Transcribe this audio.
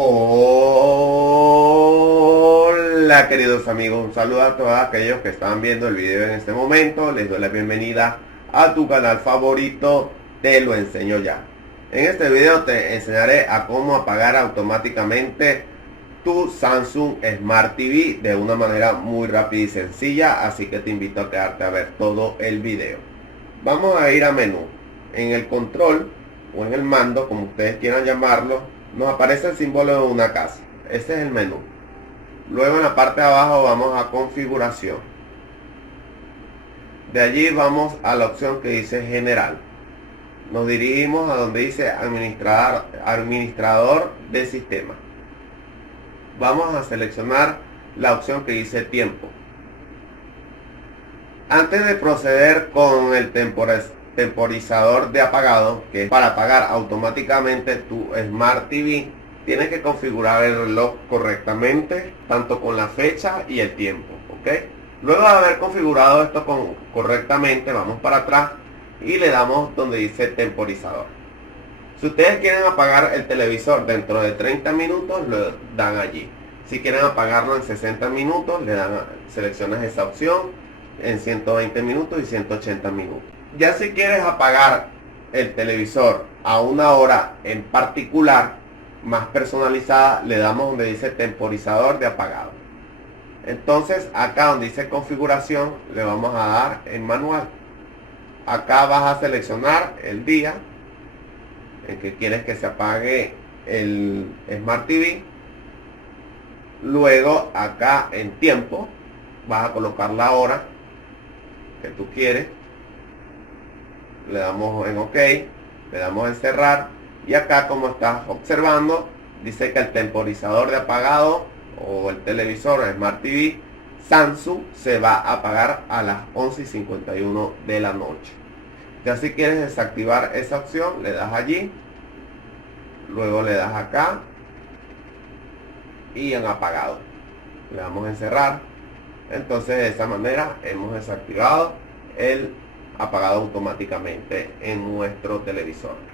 Hola queridos amigos, un saludo a todos aquellos que están viendo el video en este momento. Les doy la bienvenida a tu canal favorito, Te lo enseño ya. En este video te enseñaré a cómo apagar automáticamente tu Samsung Smart TV de una manera muy rápida y sencilla, así que te invito a quedarte a ver todo el video. Vamos a ir a menú. En el control o en el mando, como ustedes quieran llamarlo, nos aparece el símbolo de una casa. Ese es el menú. Luego en la parte de abajo vamos a configuración. De allí vamos a la opción que dice general. Nos dirigimos a donde dice administrador de sistema. Vamos a seleccionar la opción que dice tiempo. Antes de proceder con el temporizador de apagado, que es para apagar automáticamente tu Smart TV, tienes que configurar el reloj correctamente, tanto con la fecha y el tiempo, ¿ok? Luego de haber configurado esto correctamente, vamos para atrás y le damos donde dice temporizador. Si ustedes quieren apagar el televisor dentro de 30 minutos, lo dan allí. Si quieren apagarlo en 60 minutos, seleccionas esa opción, en 120 minutos y 180 minutos. Ya si quieres apagar el televisor a una hora en particular, más personalizada, le damos donde dice temporizador de apagado. Entonces acá donde dice configuración, le vamos a dar en manual. Acá vas a seleccionar el día en que quieres que se apague el Smart TV. Luego acá en tiempo vas a colocar la hora que tú quieres. Le damos en OK, le damos en cerrar. Y acá, como estás observando, dice que el temporizador de apagado o el televisor Smart TV Samsung se va a apagar a las 11:51 de la noche. Ya si quieres desactivar esa opción, le das allí, luego le das acá y en apagado, le damos en cerrar. Entonces de esa manera hemos desactivado el apagado automáticamente en nuestro televisor.